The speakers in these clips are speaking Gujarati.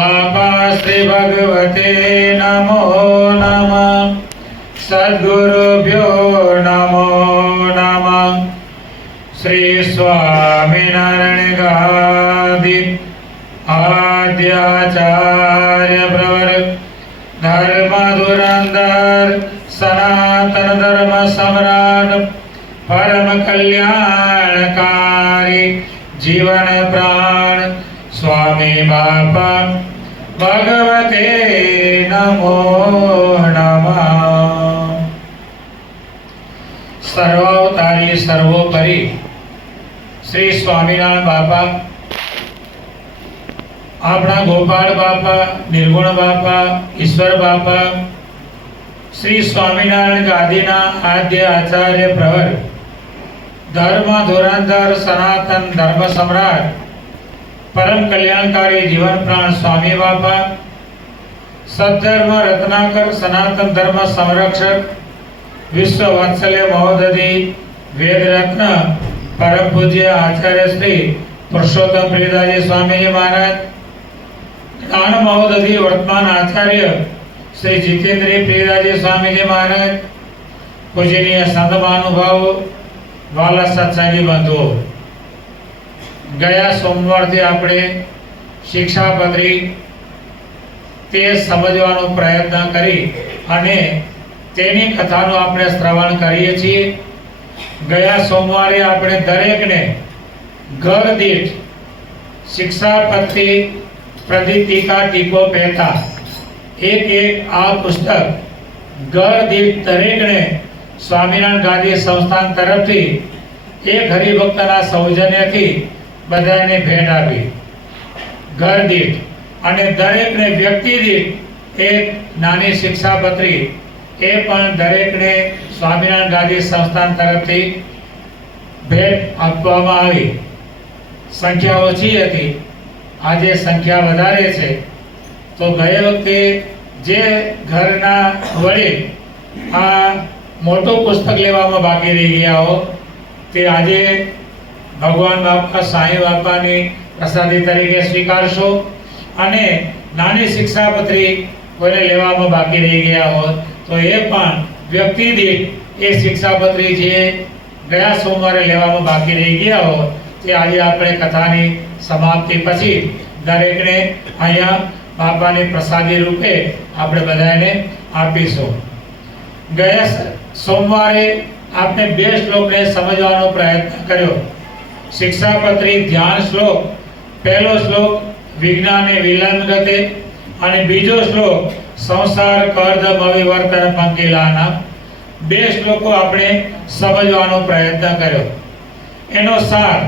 श्री भगवते नमो नमः। सद्गुरुभ्यो नमो नमः। श्री स्वामिनारायण गादि आद्याचार्य प्रवर धर्म धुरंधर सनातन धर्म सम्राट परम कल्याणकारी जीवन प्राण स्वामी बापा भगवते नमो नमः। सर्वावतारी सर्वोपरि श्री स्वामीनारायण बापा अपना गोपाल बापा निर्गुण बापा ईश्वर बापा श्री स्वामीनारायण गादीना आद्य आचार्य प्रवर धर्म धुरंधर सनातन धर्म सम्राट परम कल्याणकारी जीवन प्राण स्वामी बापा सद्धर्म रत्नाकर सनातन धर्म संरक्षक विश्व वात्सल्य महोदधि वेद रत्न परम पूज्य आचार्य श्री पुरुषोत्तम प्रियदाजी स्वामी जी महाराज ज्ञान महोदधि वर्तमान आचार्य श्री जितेंद्र प्रियदाजी स्वामी जी महाराज पूजनीय संत महानुभाव वाला सत्संगी बंधुओं गया सोमवार थी आपणे शिक्षापत्री ते समजવાનો પ્રયત્ન કરી અને તેની કથાનું આપણે શ્રવણ કરીએ છીએ। ગયા સોમવારે આપણે દરેકને ઘર દીઠ શિક્ષાપત્રી પ્રતિકા ટીકો પહેતા એક આ પુસ્તક ઘર દીઠ દરેકને સ્વામિનારાયણ ગાદી સંસ્થાન તરફથી એક હરિભક્તના સૌજન્યથી બધાને ભેટ આપી। ઘર દીઠ અને દરેકને વ્યક્તિ દીઠ એક નાની શિક્ષાપત્રી એ પણ દરેકને સ્વામિનારાયણ ગાદી સંસ્થાન તરફથી ભેટ આપવામાં આવી। સંખ્યા ઓછી હતી, આજે સંખ્યા વધારે છે। તો ગયે વખતે જે ઘરના વડીલ આ મોટું પુસ્તક લેવામાં બાકી રહી ગયા હો તે આજે ભગવાન બાપા સાંઈ બાપાની પ્રસાદી તરીકે સ્વીકારશો અને નાની શિક્ષાપત્રી કોઈને લેવામાં બાકી રહી ગયા હોય તો એ પણ વ્યક્તિ દીઠ એ શિક્ષાપત્રી જે ગયા સોમવારે લેવામાં બાકી રહી ગયા હોય તે આજે આપણે કથાની સમાપ્તિ પછી દરેકને અહીંયા બાપાની પ્રસાદી રૂપે આપણે બધાને આપીશું। ગયા સોમવારે આપણે બે શ્લોકને સમજવાનો પ્રયત્ન કર્યો। शिक्षापत्री ध्यान श्लोक पहलो श्लोक विज्ञाने विलंगते અને બીજો શ્લોક સંસાર કર્દમ અવિવર્તન પંકિલાના બે શ્લોકો આપણે સમજવાનો પ્રયત્ન કર્યો। એનો સાર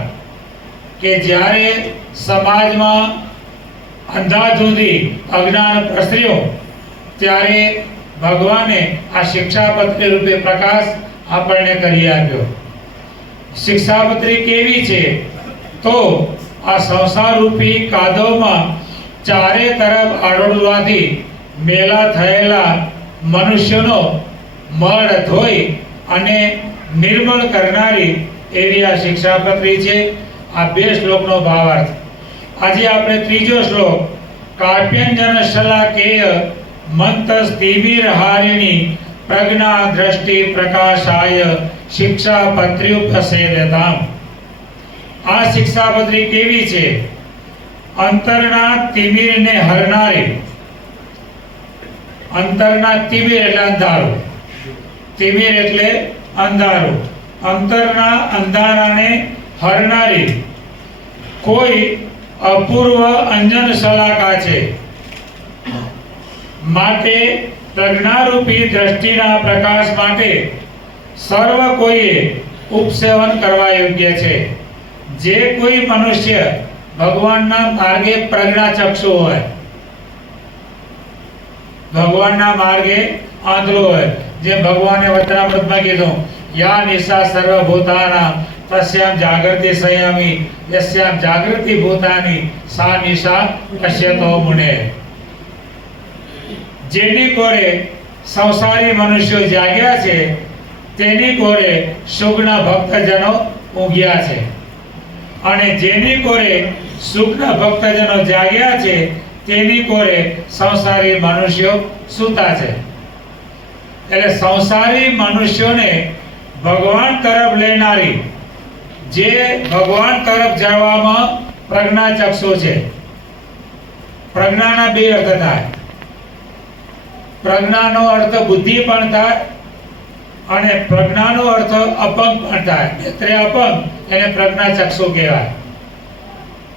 કે જ્યારે સમાજમાં અંધાધૂંધી અજ્ઞાન પ્રસર્યો ત્યારે ભગવાને આ શિક્ષાપત્રી રૂપે પ્રકાશ આપણને કરી આપ્યો। शिक्षापत्री केवी छे तो आ संसार रूपी कादवमां चारे तरफ आडोडवाथी मेला थयेला मनुष्यनो मळ धोई अने निर्मल करनारी एवी आ शिक्षापत्री छे। आ बे श्लोकनो भावार्थ आजे आपणे त्रीजो श्लोक काव्यंजन शलाकेय मंतस्तिमिर हारिणी प्रज्ञा दृष्टि प्रकाशाय शिक्षापत्र्युपसेव्यताम्। आ शिक्षापत्री केवी छे? अंतरना तिमिरने हरनारी। अंतरना तिमिर એટલે અંધારું, तिमिर એટલે અંધારું। અંતરના અંધારાને હરનારી કોઈ અપૂર્વ અંજન શલાકા છે માટે પ્રજ્ઞારૂપી દ્રષ્ટિના પ્રકાશ માટે સર્વ કોઈએ ઉપસેવન કરવા યોગ્ય છે। જે કોઈ મનુષ્ય ભગવાનના માર્ગે પ્રજ્ઞાચક્ષુ હોય, ભગવાનના માર્ગે આંધળો હોય, જે ભગવાને વચનામૃતમાં કીધું યા નિશા સર્વભૂતાનાં તસ્યામ જાગૃતિ સંયમી યસ્યામ જાગૃતિ ભૂતાની સા નિશા પશ્યતો મુને। જેની કોરે સંસારી મનુષ્યો જાગ્યા છે તેની કોરે સુખના ભક્તજનો ઊંઘ્યા છે અને જેની કોરે સુખના ભક્તજનો જાગ્યા છે તેની કોરે સંસારી મનુષ્યો સૂતા છે. એટલે સંસારી મનુષ્યોને ભગવાન તરફ લેનારી, જે ભગવાન તરફ જવામાં પ્રજ્ઞાચક્ષુ છે. પ્રજ્ઞાના બે અર્થ થાય. પ્રજ્ઞાનો અર્થ બુદ્ધિ પણ થાય અને પ્રજ્ઞાનો અર્થ અપંગ પણ થાય. નેત્રે અપંગ એને પ્રજ્ઞાચક્ષુ કહેવાય.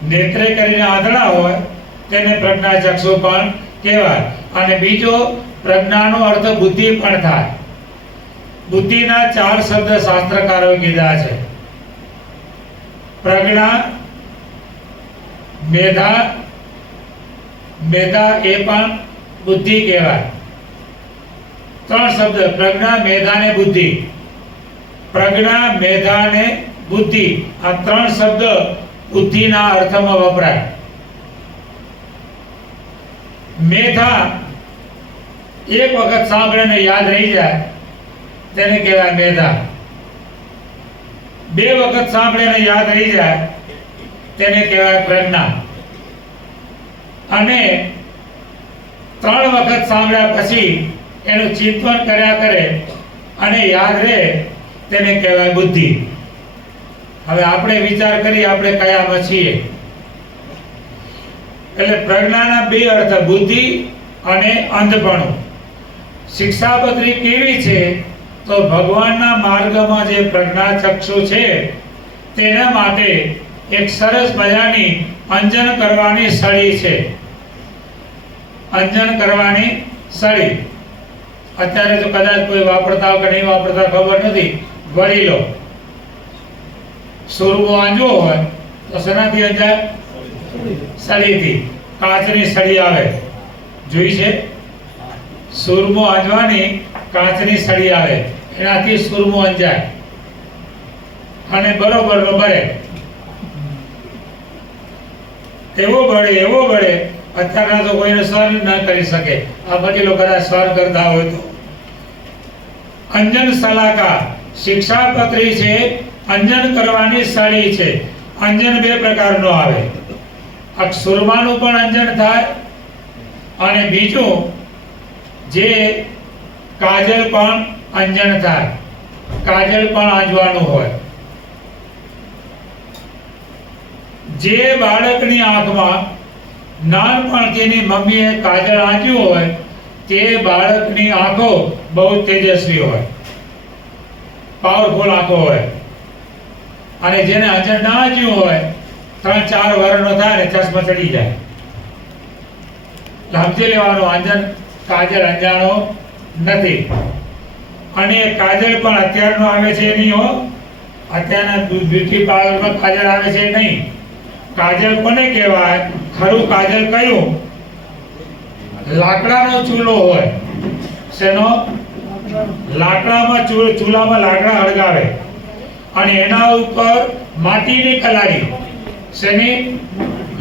નેત્રે કરીને આંધળા હોય તેને પ્રજ્ઞાચક્ષુ પણ કહેવાય. અને બીજો પ્રજ્ઞાનો અર્થ બુદ્ધિ પણ થાય. બુદ્ધિના 4 શબ્દ શાસ્ત્રકારોએ કીધા છે. પ્રજ્ઞા, મેધા, મેધા એ પણ બુદ્ધિ કહેવાય. 3 શબ્દ પ્રજ્ઞા, મેધા ને બુદ્ધિ. પ્રજ્ઞા, મેધા ને બુદ્ધિ આ 3 શબ્દ બુદ્ધિના અર્થમાં વપરાય. મેધા એક વખત સાંભળીને યાદ રહી જાય તેને કહેવાય મેધા. 2 વખત સાંભળીને યાદ રહી જાય તેને કહેવાય પ્રજ્ઞા. અને 3 વખત સાંભળ્યા પછી એનું ચિંતન કર્યા કરે અને યાદ રહે તેને કહેવાય બુદ્ધિ. હવે આપણે વિચાર કરી આપણે કયામાં છીએ. એટલે પ્રજ્ઞાના 2 અર્થ, બુદ્ધિ અને અંધપણું. શિક્ષાપત્રી કેવી છે તો ભગવાનના માર્ગમાં જે પ્રજ્ઞાચક્ષુ છે તેના માટે એક સરસ મજાની અંજન કરવાની સળી છે. અંજન કરવાની સળી અત્યારે તો કદાચ કોઈ વાપરતા હોય કે નહીં વાપરતા ખબર નથી. વડીલો સુરમો આંજો હોય તો શેનાથી અંજાય? સળીથી. કાચની સળી આવે, જોઈ છે? સુરમો આંજવાની કાચની સળી આવે, એનાથી સુરમો અંજાય અને બરોબરનો બળે. એવો બળે અત્યારના તો કોઈને સહન ન કરી શકે. આ વડીલો કદાચ સહન કરતા હોય તો. અંજન સલાકા શિક્ષાપત્રી છે, અંજન કરવાની સળી છે. અંજન 2 પ્રકારનો આવે. સુરમાનું પણ અંજન થાય અને બીજું જે કાજલ પણ અંજન થાય. કાજલ પણ આંજવાનું હોય. જે બાળકની આંખમાં નાનપણથી એની મમ્મીએ કાજલ આંજ્યું હોય તે બાળકની આંખો બહુ તેજસ્વી હોય, પાવરફુલ આંખો હોય. અને જેને અંજન ના આંજ્યું હોય 3-4 વર્ષનો થાય ને ચશ્મા ચડી જાય. સમજી લેવાનું અંજન કાજલ અંજાણો નથી. અને કાજલ પણ અત્યારનો આવે છે નહીં હો. અત્યારના બ્યુટી પાર્લરમાં કાજલ આવે છે નહીં. કાજલ કોને કહેવાય? ખરું કાજલ કયું? લાકડાનો ચૂલો હોય. શેનો? લાકડામાં ચૂલામાં લાકડા હળગાવે અને એના ઉપર માટીની કલાડી. શેની?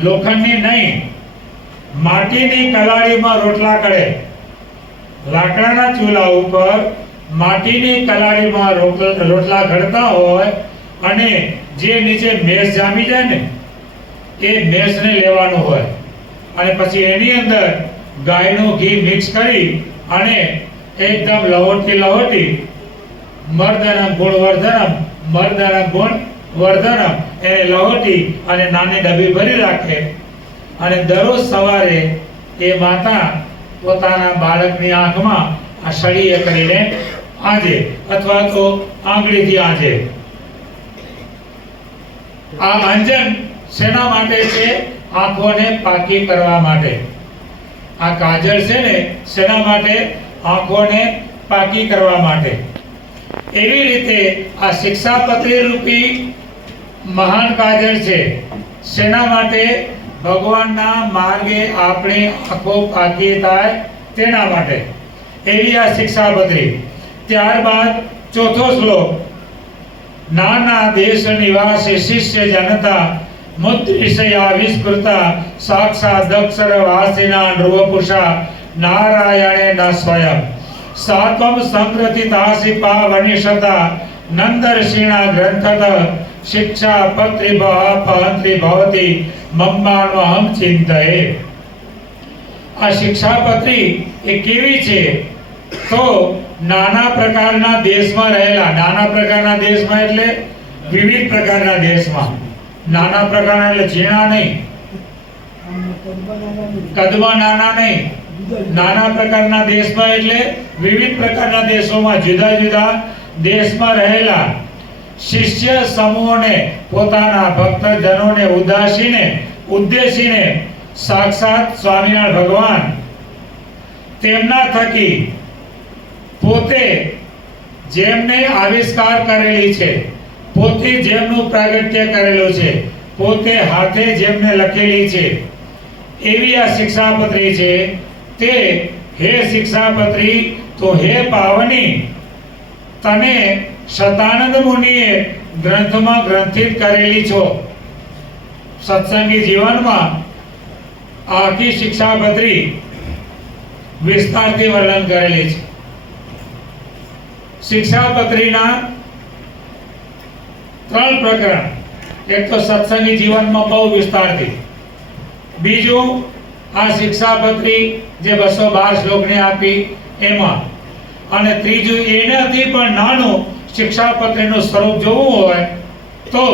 લોખંડની નહીં, માટીની કલાડીમાં રોટલા કરે. લાકડાના ચૂલા ઉપર માટીની કલાડીમાં રોટલા ઘડતા હોય અને જે નીચે મેસ જામી જાય ને એ મેસને લેવાનું હોય અને પછી એની અંદર ગાયનું ઘી મિક્સ કરી અને એકદમ લહોટી મર્દનમ ગુણવર્ધનમ મર્દનમ ગુણવર્ધનમ એને લહોટી અને નાની ડબ્બી ભરી રાખે અને દરરોજ સવારે એ માતા પોતાના બાળકની આંખમાં આ સળીએ કરીને આંજે અથવા તો આંગળીથી આંજે. આ અંજન શેના માટે છે? આંખોને પાકી કરવા માટે. આ કાજલ છે ને શેના માટે? આંખોને પાકી કરવા માટે. એવી રીતે આ શિક્ષાપત્રી રૂપી મહાન કાજલ છે. શેના માટે? ભગવાનના માર્ગે આપણી આંખો પાકી થાય તેના માટે. એવી આ શિક્ષાપત્રી. ત્યારબાદ 4થો શ્લોક. નાના દેશ નિવાસી શિષ્ય જનતા મુદ્રિષયા વિસ્મૃતા સાક્ષાત અક્ષર વાસિના નૃવપુષા નારાયણે ન સ્વયં સાત્વમ સંગ્રતિતાસી પાવનિષતા નંદર્ષિણા ગ્રંથત શિક્ષા પત્રી પહંત્રી ભવતી મમ્માન્વહમ ચિંતયે. આ શિક્ષાપત્રી એ કેવી છે તો નાના પ્રકારના દેશમાં રહેલા, નાના પ્રકારના દેશમાં એટલે વિવિધ પ્રકારના દેશમાં, નાના પ્રકારના એટલે ઝીણા નહીં, કદમાં નાના નહીં, નાના પ્રકારના દેશમાં એટલે વિવિધ પ્રકારના દેશોમાં, જુદા જુદા દેશમાં રહેલા શિષ્ય સમૂહોને પોતાના ભક્તજનોને ઉદ્દેશીને સાક્ષાત સ્વામિનારાયણ ભગવાન તેમના થકી પોતે જેમને આવિષ્કાર કરેલી છે, પોતે જેમનું પ્રાગટ્ય કરેલું છે, પોતે હાથે જેમને લખેલી છે એવી આ શિક્ષાપત્રી છે તે હે શિક્ષાપત્રી તો હે પાવની તને શતાનંદ મુનિએ ગ્રંથમાં ગ્રંથિત કરેલી છો. સત્સંગી જીવનમાં આખી શિક્ષાપત્રી વિસ્તારથી વર્ણન કરેલી છે. શિક્ષાપત્રીના 3 પ્રકરણ, એક તો સત્સંગી જીવનમાં બહુ વિસ્તારથી, બીજું આ શિક્ષાપત્રી જે 212 શ્લોકને આપી એમાં, અને ત્રીજું એનાથી પણ નાનું શિક્ષાપત્રીનું સ્વરૂપ જોવું હોય તો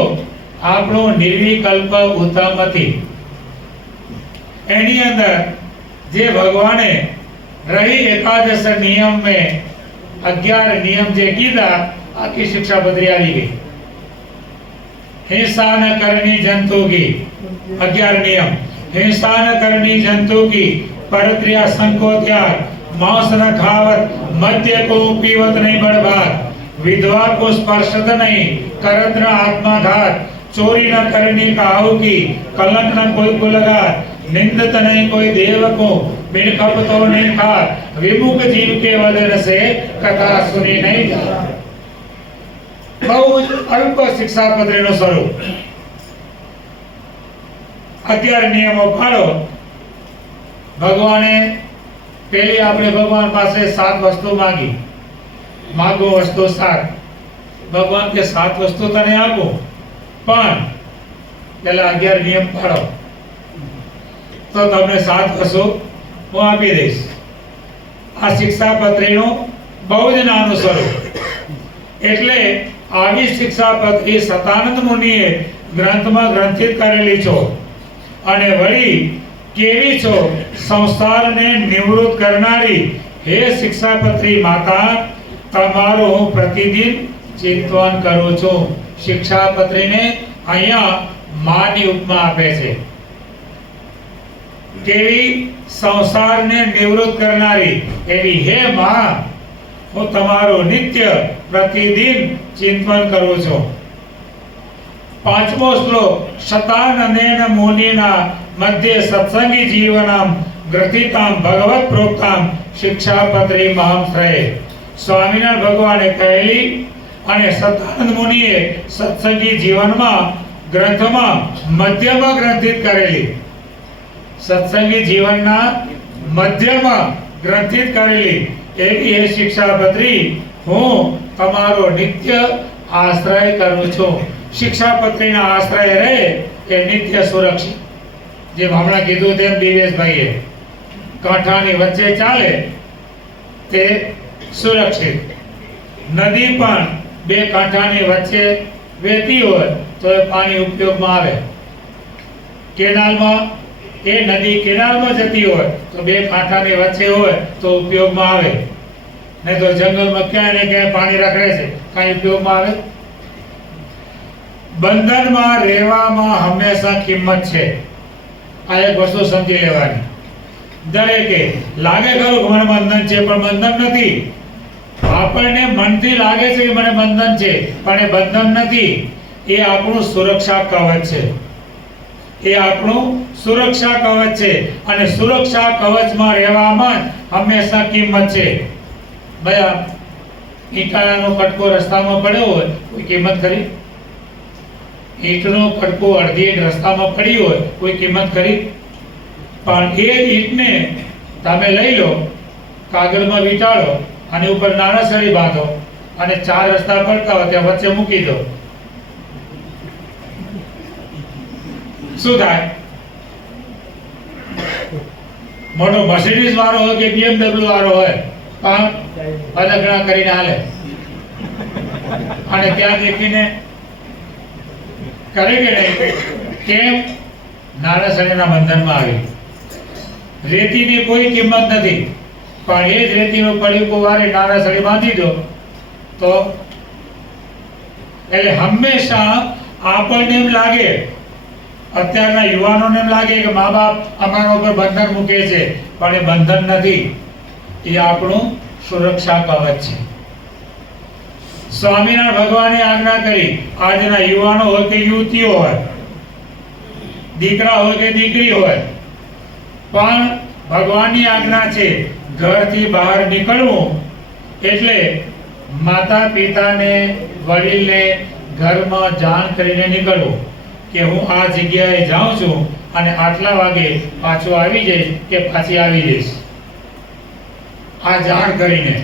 આપણું નિર્વિકલ્પ ઉત્તમતિ, એની અંદર જે ભગવાને રહી એકાદશ નિયમ में 11 નિયમ જે કીધા આખી શિક્ષાપત્રી આવી ગઈ. हिंसा न करनी जंतु की 11 नियम, हिंसा न करनी जंतु की, परक्रिया संको त्याग, मांस न खावत, मद्य को पीवत नहीं बड़भाग, विधवा को स्पर्शत नहीं, करत न आत्माघात, चोरी न करनी काहू की, कलंक न कोई को लगा, निंदत नहीं कोई देव को, बिन कप तो नहीं खा, विमुख जीव के वदन से कथा सुनी नहीं जा. બહુ અલ્પ શિક્ષાપત્રીનું સ્વરૂપ. 11 નિયમો પાડો. ભગવાને પેલી આપણે ભગવાન પાસે 7 વસ્તુ માંગી, માંગો વસ્તુ 7. ભગવાન કે 7 વસ્તુ તને આપું પણ પેલા 11 નિયમ પાડો તો તમને 7 વસ્તુ હું આપી દઈશ. આ શિક્ષાપત્રીનું બહુ જ નાનું સ્વરૂપ. એટલે આવી શિક્ષાપત્રી સતાનંદ મુનિએ ગ્રંથમાં ગ્રંથિત કરેલી છો અને વળી કેવી છો સંસારને નિવૃત્ત કરનારી હે શિક્ષાપત્રી માતા તમારું હું પ્રતિદિન ચિંતન કરું છું. શિક્ષાપત્રીને અહીંયા માની ઉપમા આપે છે. કેવી સંસારને નિવૃત્ત કરનારી એવી હે માં હું તમારું નિત્ય પ્રતિદિન ચિંતન કરું છું. 5મો શ્લોક શતાનંદેન મુનિના મધ્ય સત્સંગી જીવનામ ગ્રથિતામ ભગવત પ્રોક્તામ શિક્ષાપત્રી મહમ શ્રેય. સ્વામિનારાયણ ભગવાને કહેલી અને શતાનંદ મુનિએ સત્સંગી જીવનમાં ગ્રંથમાં મધ્યમાં ગ્રંથિત કરેલી, સત્સંગી જીવનના મધ્યમાં ગ્રંથિત કરેલી એવી એ શિક્ષાપત્રી હું તમારો નિત્ય આશ્રય કરું છું. શિક્ષાપત્રીના આશ્રય રહે એ નિત્ય સુરક્ષિત. જેમ હમણાં કીધું તેમ દિવેશભાઈએ કાંઠાની વચ્ચે ચાલે તે સુરક્ષિત. નદી પણ 2 કાંઠાની વચ્ચે વહેતી હોય તો એ પાણી ઉપયોગમાં આવે. કેનાલમાં એ નદી કેનાલમાં જતી હોય તો 2 કાંઠાની વચ્ચે હોય તો ઉપયોગમાં આવે. નહીં તો જંગલમાં ક્યાંય ને ક્યાંય પાણી રખડે છે, કાંઈ ઉપયોગમાં આવે. બંધનમાં રહેવામાં હંમેશા કિંમત છે. આ એક વસ્તુ સમજી લેવાની. દરેકે લાગે ખરું કે મને બંધન છે પણ બંધન નથી. આપણને મનથી લાગે છે કે મને બંધન છે પણ એ બંધન નથી. એ આપણું સુરક્ષા કવચ છે. એ આપણું સુરક્ષા કવચ છે અને સુરક્ષા કવચમાં રહેવામાં હંમેશા કિંમત છે. ભયા ઈંટાનો કટકો રસ્તામાં પડ્યો હોય કોઈ કિંમત ખરી? ઈંટનો કટકો અડધી એક રસ્તામાં પડી હોય કોઈ કિંમત ખરી? પણ એ ઈંટને તમે લઈ લો, કાગળમાં વીંટાળો અને ઉપર નાના સળી બાંધો અને 4 રસ્તા પડતા હોય ત્યાં વચ્ચે મૂકી દો, શું થાય? મોટો મર્સિડીઝ વાળો હોય કે BMW વાળો હોય પણ અલગણા કરીને હાલે અને ત્યાં દેખીને કરે કે નહીં કેમ નારાસણીના બંધનમાં આવી રેતીની કોઈ કિંમત નથી પણ એ જ રેતીનું પડીકું વારે નારાસણી બાંધી દો તો એટલે હંમેશા આપણને એમ લાગે અત્યારના યુવાનોને એમ લાગે કે મા બાપ અમારા ઉપર બંધન મૂકે છે પણ એ બંધન નથી એ આપણું સુરક્ષા કવચ છે સ્વામિનારાયણ ભગવાને આજ્ઞા કરી આજના યુવાનો હોય કે યુવતીઓ હોય દીકરા હોય કે દીકરી હોય પણ ભગવાનની આજ્ઞા છે ઘરથી બહાર નીકળવું એટલે માતા પિતાને વડીલને ઘરમાં જાણ કરીને નીકળવું કે હું આ જગ્યાએ જાઉં છું અને આટલા વાગે પાછો આવી જઈશ કે પાછી આવી જઈશ આ જાણ કરીને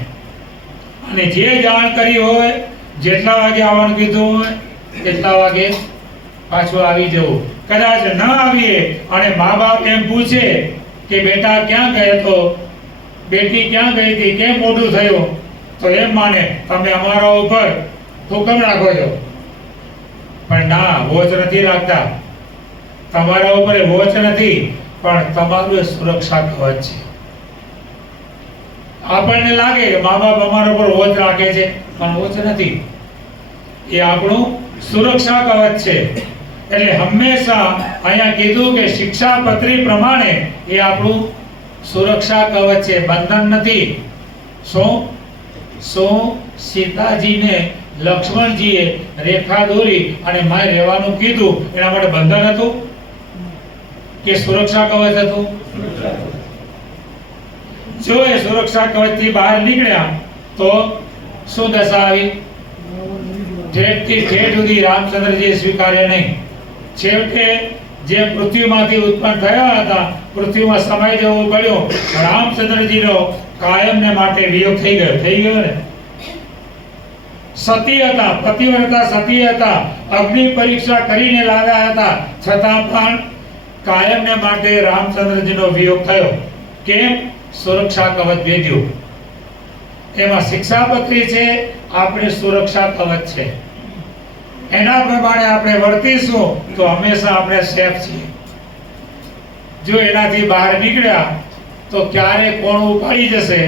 અને જે જાણ કરી હોય જેટલા વાગે આવવાનું કીધું હોય એટલા વાગે પાછું આવી જવું કદાચ ન આવીએ અને મા બાપ એમ પૂછે કે બેટા ક્યાં ગયો તો બેટી ક્યાં ગઈ હતી કેમ મોડું થયું તો એમ માને તમે અમારા ઉપર હુકમ રાખો છો પણ ના વોચ નથી રાખતા તમારા ઉપર વોચ નથી પણ તમારું સુરક્ષા કવચ છે આપણને લાગે કે મા બાપ અમારા ઉપર વોચ રાખે છે પણ વોચ નથી એ આપણું સુરક્ષા કવચ છે એટલે હંમેશા અહીંયા કીધું કે શિક્ષાપત્રી પ્રમાણે એ આપણું સુરક્ષા કવચ છે બંધન નથી શું સીતાજીને લક્ષ્મણજીએ રેખા દોરી અને માય રહેવાનું કીધું એના માટે બંધન હતું કે સુરક્ષા કવચ હતું જો એ સુરક્ષા કવચથી બહાર નીકળ્યા તો શું દશા આવી જેટથી જેટ સુધી રામચંદ્રજી સ્વીકાર્ય નહીં છેવટે જે પૃથ્વીમાંથી ઉત્પન્ન થયા હતા પૃથ્વીમાં સમય જવો પડ્યો રામચંદ્રજીનો કાયમને માટે વિયોગ થઈ ગયો ને સતી હતા પતિવ્રતા સતી હતા અગ્નિ પરીક્ષા કરીને લાવ્યા હતા છતાં પણ કાયમને માટે રામચંદ્રજીનો વિયોગ થયો કેમ સુરક્ષા કવચ ભેદ્યું એમાં શિક્ષાપત્રી છે આપણે સુરક્ષા કવચ છે એના પ્રમાણે આપણે વર્તીશું તો હંમેશા આપણે સેફ છીએ જો એનાથી બહાર નીકળ્યા તો ક્યારે કોણ ઉપાડી જશે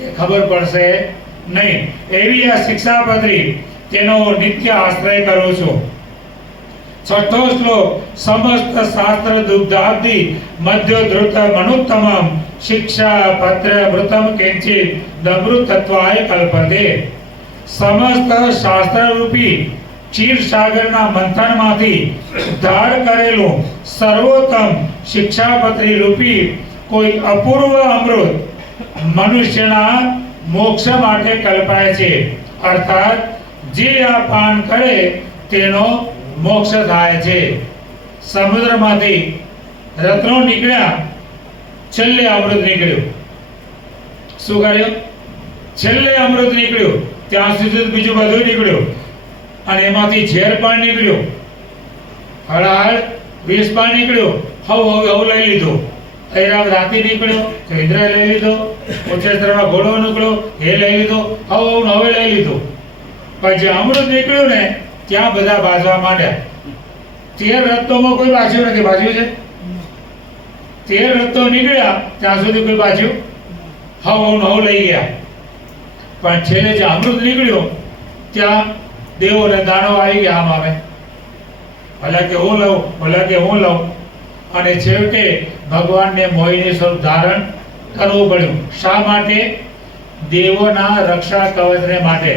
એ ખબર પડશે નહીં એવી આ શિક્ષાપત્રી તેનો નિત્ય આશ્રય કરું છું છઠ્ઠો શ્લોક સમસ્ત શાસ્ત્ર દુગ્ધાબ્ધિ મધ્ય ધૃત મનુત્તમમ શિક્ષા પત્ર વૃતમ કિંચિત દમૃતત્વાય કલ્પતે સમસ્ત શાસ્ત્ર રૂપી ક્ષીરસાગરના મંથનમાંથી ઉદ્ધાર કરેલું સર્વોત્તમ શિક્ષાપત્રી રૂપી કોઈ અપૂર્વ અમૃત મનુષ્યના મોક્ષ માટે કલ્પાય છે અર્થાત જે આ પાન કરે તેનો મોક્ષ થાય છે સમુદ્રમાંથી રત્નો નીકળ્યા છેલ્લે અમૃત નીકળ્યું શું કર્યું છેલ્લે અમૃત નીકળ્યું ત્યાં સુધી બીજું બધું નીકળ્યું અને એમાંથી ઝેર પણ નીકળ્યું હળહળ વિષ પણ નીકળ્યું હવે લઈ લીધું ઐરાવત હાથી નીકળ્યો તો ઇન્દ્રએ લઈ લીધો ઉચ્ચેશ્વરમાં ઘોડો નીકળ્યો એ લઈ લીધો હવે લઈ લીધું પણ જે અમૃત નીકળ્યું ને ત્યાં બધા બાજવા માંડ્યા 13 રત્નોમાં કોઈ બાજ્યું નથી બાજ્યું છે 13 રત્નો નીકળ્યા ત્યાં સુધી કોઈ બાજ્યું હવે લઈ ગયા પણ છેલ્લે જે અમૃત નીકળ્યું ત્યાં દેવો ને દાણો આવી ગયા આમ આવે ભલે કે હું લઉં અને છેવટે ભગવાનને મોહિની સ્વરૂપ ધારણ કરવું પડ્યું શા માટે દેવોના રક્ષા કવચને માટે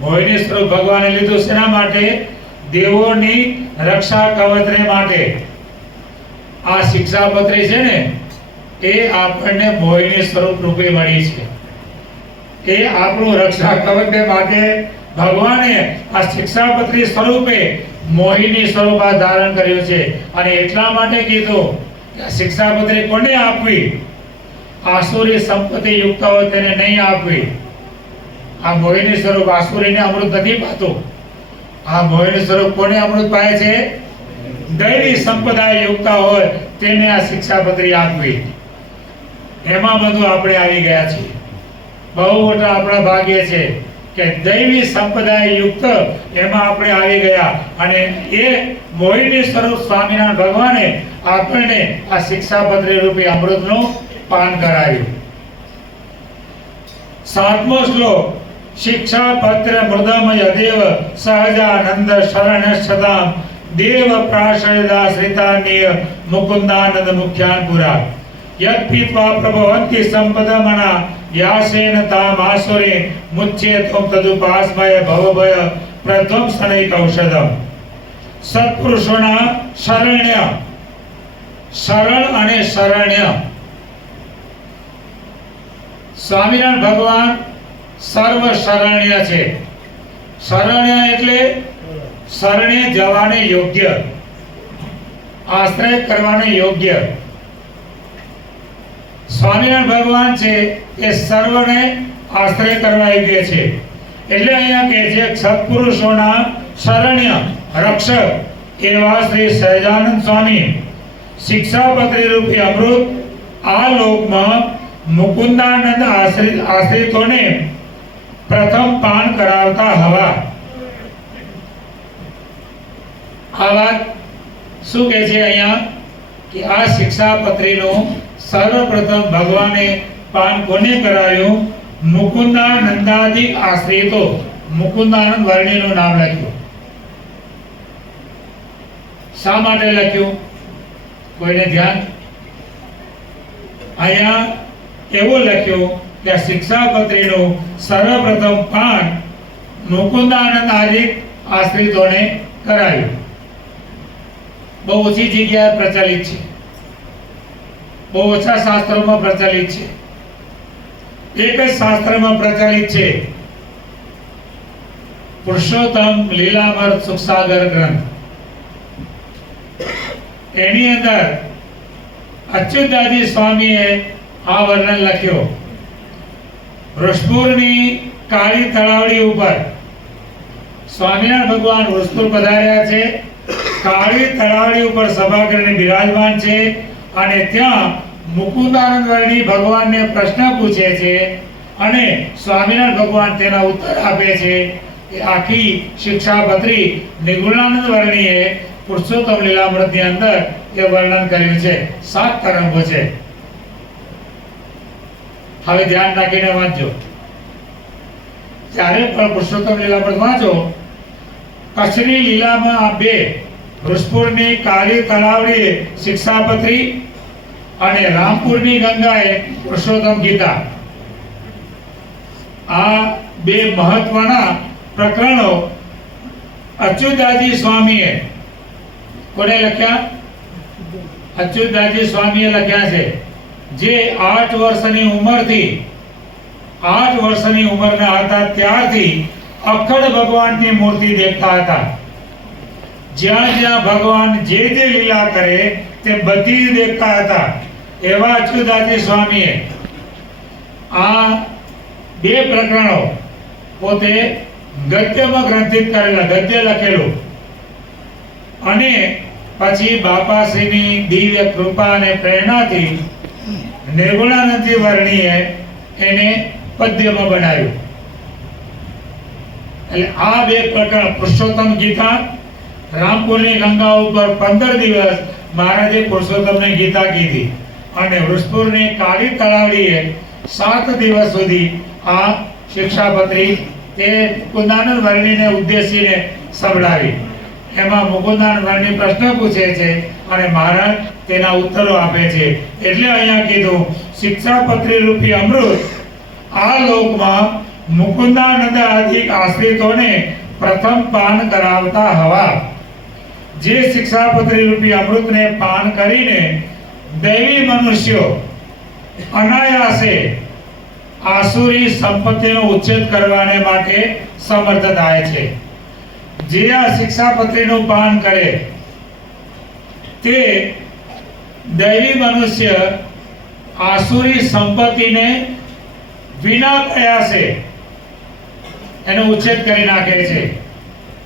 મોહિની સ્વરૂપ ભગવાને લીધું શેના માટે દેવોની રક્ષા કવચને માટે આ શિક્ષાપત્રી છે ને એ આપણને મોહિની સ્વરૂપ રૂપે મળી છે એ આપણું રક્ષા કવચને માટે ભગવાને આ શિક્ષાપત્રી સ્વરૂપે મોહિની સ્વરૂપ ધારણ કર્યું છે અને એટલા માટે કીધું કે આ શિક્ષાપત્રી કોને આપવી આસુરી સંપત્તિ યુક્ત હોય તેને નહીં આપવી આ મોહિની સ્વરૂપ આસુરીને અમૃત નથી પાતું આ મોહિની સ્વરૂપ કોને અમૃત પાય છે દૈવી સંપદા યુક્ત હોય તેને આ શિક્ષાપત્રી આપવી એમાં બધું આપણે આવી ગયા છીએ. બહુ મોટા આપણા ભાગ્ય છે કે દૈવી સંપ્રદાય યુક્ત એમાં આપણે આવી ગયા. અને એ મોહિની સ્વરૂપ સ્વામિનારાયણ ભગવાને આપણને આ શિક્ષાપત્રી રૂપી અમૃતનું પાન કરાવ્યું. 7મો શ્લોક. શિક્ષાપત્ર મૃદમ યદેવ સહજાનંદ શરણશ્ચતામ દેવ પ્રાશ્રયદાશ્રિતાનીય મુકુંદાનંદ મુખ્યાનપુરા યત પીત્વા પ્રભવંતિ સંપદમના વ્યાસેન તામાસુરે મુચ્ચેતમ તદુપાસ્મય ભવભય પ્રધ્વંસનૈક ઔષધમ. સત્પુરુષોના શરણ્ય, શરણ અને શરણ્ય. સ્વામિનારાયણ ભગવાન સર્વ શરણ્ય છે. શરણ્ય એટલે શરણે જવાને યોગ્ય, આશ્રય કરવાને યોગ્ય. સ્વામિનારાયણ ભગવાન છે એ સર્વને આશ્રય કરવા યોગ્ય છે. એટલે અહીંયા કહે છે સત્પુરુષોના શરણ્ય રક્ષક એવા શ્રી સહજાનંદ સ્વામી શિક્ષાપત્રી રૂપી અમૃત આ લોકમાં મુકુંદાનંદ આશ્રિતોને પ્રથમ પાન કરાવતા હવા. આ વાત શું કહે છે અહીંયા કે આ શિક્ષાપત્રીનું સર્વપ્રથમ ભગવાને પાન કોને કરાવ્યું? મુકુંદાનંદાદિક આશ્રિતો. મુકુંદાનંદ વર્ણિનું નામ લખ્યું. શા માટે લખ્યું? કોઈને ધ્યાન? અહીંયા એવું લખ્યું કે શિક્ષાપત્રીનું સર્વપ્રથમ પાન મુકુંદાનંદ આદિક આશ્રિતોને કરાયું. બહુ ઓછી જગ્યાએ પ્રચલિત છે, બહુ ઓછા શાસ્ત્રોમાં પ્રચલિત છે. એક જ શાસ્ત્રમાં પ્રચલિત છે, પુરુષોત્તમ લીલામૃત સુખસાગર ગ્રંથ. એની અંદર અચ્યુતદાસજી સ્વામીએ આ વર્ણન લખ્યો. વૃષપુરની કાળી તળાવડી ઉપર સ્વામિનારાયણ ભગવાન વૃષપુર પધાર્યા છે. કાળી તળાવડી ઉપર સભાગૃહને બિરાજમાન છે અને ત્યાં મુકુંદાનંદ વર્ણી ભગવાનને પ્રશ્ન પૂછે છે અને સ્વામિનારાયણ ભગવાન તેના ઉત્તર આપે છે. એ આખી શિક્ષાપત્રી નિર્ગુણાનંદ વર્ણીએ પુરુષોત્તમ લીલામૃતની અંદર એ વર્ણન કર્યું છે. 7 તરંગો છે. હવે ધ્યાન રાખીને વાંચજો. જ્યારે પણ પુરુષોત્તમ લીલામૃત વાંચો, કચ્છની લીલામાં આ 2 વૃષપુરની કાળી તળાવડી શિક્ષાપત્રી અને રામપુરની ગંગાએ પુરુષોત્તમ ગીતા, આ 2 મહત્વના પ્રકરણો અચ્યુતદાસજી સ્વામીએ કોને લખ્યા? અચ્યુતદાસજી સ્વામીએ લખ્યા છે. જે 8 વર્ષની ઉંમરથી 8 વર્ષની ઉંમરના હતા ત્યારથી અખંડ ભગવાનની મૂર્તિ દેખતા હતા. જ્યાં જ્યાં ભગવાન જે લીલા કરે તે બધી જ દેખતા હતા. એવા અચ્યુતદાસજી સ્વામીએ આ 2 પ્રકરણો પોતે ગદ્યમાં ગ્રંથિત કરેલા, ગદ્ય લખેલું. અને પછી બાપાશ્રીની દિવ્ય કૃપા અને પ્રેરણાથી નિર્ગુણાનંદજી વર્ણીએ એને પદ્યમાં બનાવ્યું. એટલે આ 2 પ્રકરણ પુરુષોત્તમ ગીતા, રામપુરની ગંગા ઉપર 15 દિવસ મહારાજે પુરુષોત્તમને ગીતા કીધી અને વૃષપુરની કાળી તળાવડીએ 7 દિવસ સુધી આ શિક્ષાપત્રી તે મુકુંદાનંદ વર્ણીને ઉદ્દેશીને સંભળાવી. એમાં મુકુંદાનંદ વર્ણી પ્રશ્ન પૂછે છે અને મહારાજ તેના ઉત્તરો આપે છે. એટલે અહીંયા કીધું શિક્ષાપત્રી રૂપી અમૃત આ લોકમાં મુકુંદાનંદ આદિક આશ્રિતોને પ્રથમ પાન કરાવતા હવા. જે શિક્ષાપત્રી રૂપી અમૃતને પાન કરીને દૈવી મનુષ્યો અનાયાસે આસુરી સંપત્તિનો ઉચ્છેદ કરવાને માટે સમર્થ થાય છે. જે આ શિક્ષાપત્રીનું પાન કરે તે દૈવી મનુષ્ય આસુરી સંપત્તિને વિના પ્રયાસે એનો ઉચ્છેદ કરી નાખે છે.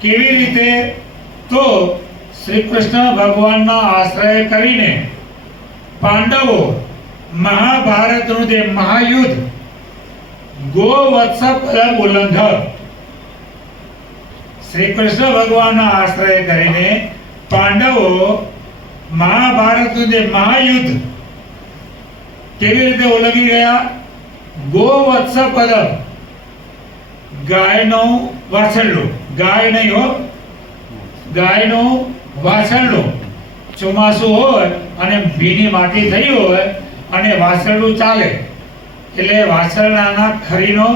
કેવી રીતે? તો શ્રી કૃષ્ણ ભગવાનનો આશ્રય કરીને પાંડવો મહાભારતનું જે મહાયુદ્ધ ગોવત્સ પદ ઉલ્લંઘન શ્રી કૃષ્ણ ભગવાનના આશ્રય કરીને પાંડવો મહાભારતનું જે મહાયુદ્ધ કેવી રીતે ઉલ્લંઘી ગયા? ગોવત્સ પદ, ગાયનું વાછરડું, ગાય નહીં હો, ગાયનું વાછરડું. ચોમાસું હોય અને ભીની માટી થઈ હોય અને વાછરડું ચાલે એટલે વાછરડાના ખરીનો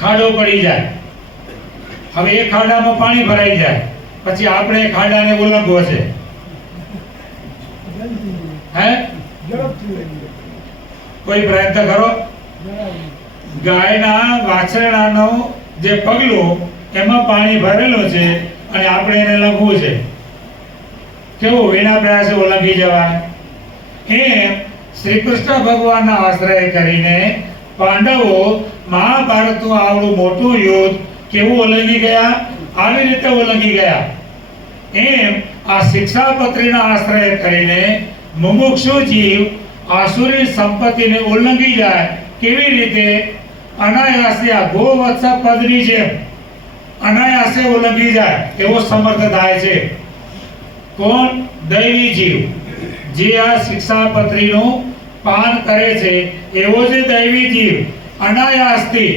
ખાડો પડી જાય. હવે એ ખાડામાં પાણી ભરાઈ જાય, પછી આપણે એ ખાડાને ઉલ્લંઘવો છે. હે, કોઈ પ્રયત્ન કરો. ગાયના વાછરડાનો જે પગલું એમાં પાણી ભરેલું છે અને આપણે એને લંઘવું છે. કેવું વિના પ્રયાસે ઉલ્લંઘી જવાય? એમ શ્રી કૃષ્ણ ભગવાનના આશ્રય કરીને પાંડવો મહાભારતનું આવડું મોટું યુદ્ધ કેવું ઉલ્લંઘી ગયા? આવી રીતે ઉલ્લંઘી ગયા. એમ આ શિક્ષાપત્રીના આશ્રય કરીને મુમુક્ષુ જીવ આસુરી સંપત્તિને ઉલ્લંઘી જાય. કેવી રીતે? અનાયાસે આ ગોવત્સ પદની જેમ અનાયાસે ઉલ્લંઘી જાય એવો સમર્થ થાય છે. કોણ? દૈવી જીવ જે આ શિક્ષાપત્રીનું પાન કરે છે એવો જે દૈવી જીવ અનાયાસથી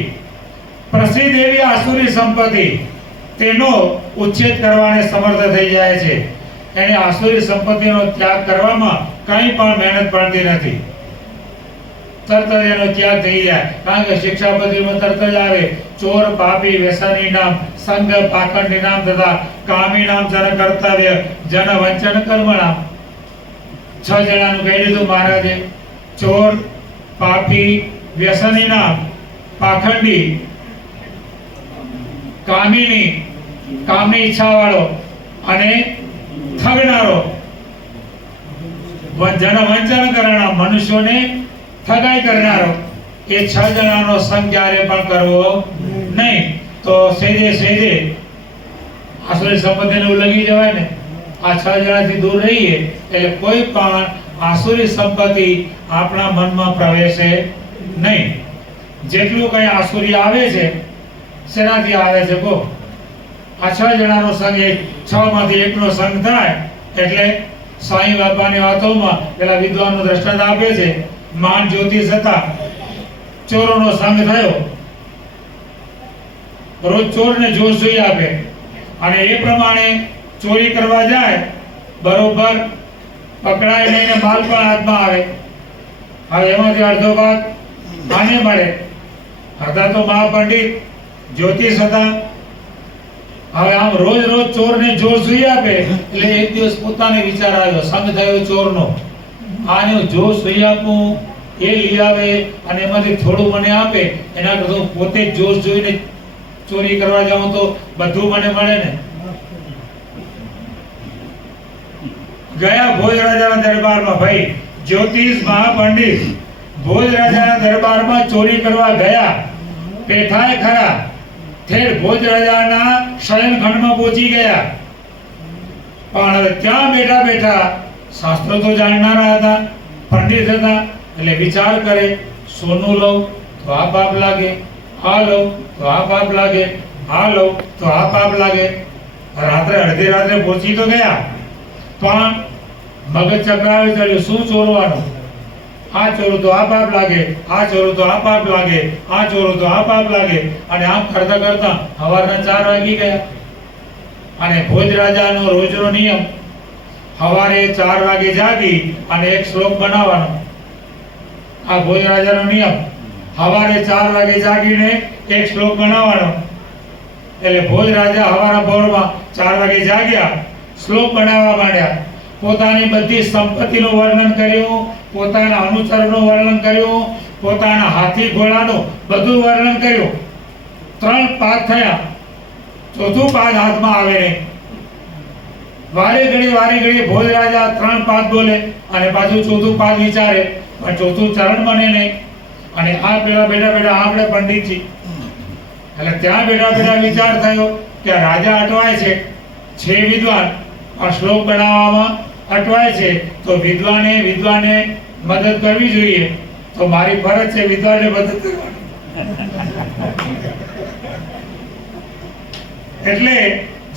પ્રસિદ્ધ એવી આસુરી સંપત્તિ તેનો ઉચ્છેદ કરવાને સમર્થ થઈ જાય છે. એને આસુરી સંપત્તિનો ત્યાગ કરવામાં કંઈ પણ મહેનત પડતી નથી. તરત જ એનો ત્યાગ થઈ જાય. કારણ કે શિક્ષાપત્રીમાં તરત જ આવે ચોર, પાપી, વ્યસની નામ, સંગ, પાખંડી નામ તથા કામી નામ, જન કર્તવ્ય, જન વંચન કર્મણામ. 6 જણાનું કહી દીધું મહારાજે. ચોર, પાપી, વ્યસની નામ, પાખંડી, કામીની, કામની ઈચ્છા વાળો અને ઠગનારો, જન વંચન કરનાર, મનુષ્યોને ઠગાઈ કરનારો. એ 6 જણાનો સંગ ક્યારે પણ કરવો નહીં. તો સેજે સેજે આસુરી સંપત્તિને ઉલ્લંઘી જવાય ને. આ 6 જણાથી દૂર રહીએ એટલે કોઈ પણ આસુરી સંપત્તિ આપણા મનમાં પ્રવેશે નહીં. જેટલું કઈ આસુરી આવે છે શેનાથી આવે છે? કહો. આ 6 જણાનો સંગ, 6 માંથી એકનો સંગ થાય એટલે સાંઈ બાપાની વાતોમાં પેલા વિદ્વાનનું દ્રષ્ટાંત આપે છે. માન જ્યોતિષ હતા, ચોરોનો સંગ થયો, રોજ ચોરને જોશ જોઈ આપે અને એ પ્રમાણે ચોરી કરવા જાય, બરોબર પકડાય નહીં ને માલ પણ હાથમાં આવે. હવે એમાંથી અડધો ભાગ આને મળે. હતા તો મહાપંડિત જ્યોતિષ હતા. હવે આમ રોજ રોજ ચોરને જોશ જોઈ આપે એટલે એક દિવસ પોતાને વિચાર આવ્યો, સંગ થયો ચોરનો, આને જોશ જોઈ આપું, એ લઈ આવે અને એમાંથી થોડું મને આપે, એના કરતા પોતે જ જોશ જોઈને ચોરી કરવા જાઉં તો બધું મને મળે ને. ગયા ભોજ રાજાના દરબારમાં, ભાઈ જ્યોતિષ મહાપંડિત ભોજ રાજાના દરબારમાં ચોરી કરવા ગયા. પેઠાય ખરા, ઠેર ભોજ રાજાના શયનખંડમાં પહોંચી ગયા. પણ હવે ત્યાં બેઠા બેઠા શાસ્ત્રો તો જાણનારા હતા, પંડિત હતા, એટલે વિચાર કરે, સોનું લઉં તો આ પાપ લાગે, આ લઉં તો આ પાપ લાગે, આ લઉં તો આ પાપ લાગે. રાત્રે અડધી રાત્રે પહોંચી તો ગયા પણ મગજ ચક્રાવે ચડ્યું, શું ચોરવાનું? આ ચોરું તો આ પાપ લાગે, આ ચોરું તો આ પાપ લાગે, આ ચોરું તો આ પાપ લાગે. અને આમ કરતા કરતા સવારના 4 વાગી ગયા. અને ભોજ રાજાનો રોજનો નિયમ સવારે 4 વાગે જાગી અને એક શ્લોક બનાવવાનો. આ ભોજ રાજાનો નિયમ સવારે 4 વાગે જાગીને એક શ્લોક બનાવવાનો. એટલે ભોજ રાજા સવારના પહોરમાં 4 વાગે જાગ્યા, શ્લોક બનાવવા માંડ્યા. પોતાની બધી સંપત્તિનું વર્ણન કર્યું, પોતાના અનુચરનું વર્ણન કર્યું, પોતાના હાથી ઘોડાનું બધું વર્ણન કર્યું. 3 પાદ થયા, 4થું પાદ હાથમાં આવે નહીં. વારે ઘડી ભોજ રાજા 3 પાદ બોલે અને પાછું 4થું પાદ વિચારે, પણ 4થું ચરણ બને નહીં. અને આ પેલા બેઠા આપણે પંડિતજી, એટલે ત્યાં બેઠા વિચાર થયો કે રાજા અટવાય છે વિદ્વાન, આ શ્લોક બનાવવામાં અટવાય છે, તો વિદ્વાને મદદ કરવી જોઈએ તો મારી ફરજ છે વિદ્વાનને મદદ કરવાની. એટલે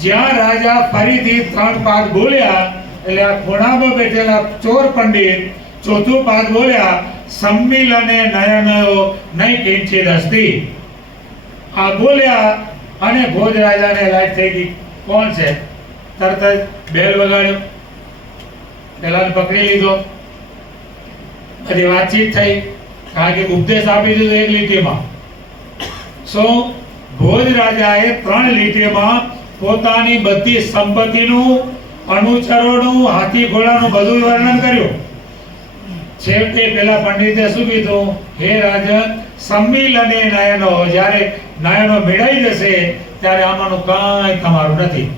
જ્યાં રાજા ફરીથી 3 પાદ બોલ્યા એટલે આ ખૂણામાં બેઠેલા ચોર પંડિત ચોથું પાદ બોલ્યા, સંમિલને નયનયો નહીં કિંચિત અસ્તિ. આ બોલ્યા અને ભોજ રાજાને લાઈટ થઈ ગઈ, કોણ છે? તરત જ બેલ વગાડ્યો, પેલાને પકડી લીધો, બધી વાતચીત થઈ, કારણ કે ઉપદેશ આપી દીધો એક લીટીમાં. શું ભોજ રાજાએ 3 લીટીમાં પોતાની બધી સંપત્તિનું, અનુચરોનું, હાથી ઘોડાનું બધું વર્ણન કર્યું. છેવટે પેલા પંડિતે શું કીધું? હે રાજન, સંમિલને નયનો, જ્યારે નયનો મેળાઈ જશે ત્યારે આમાંનું કાંઈ તમારું નથી.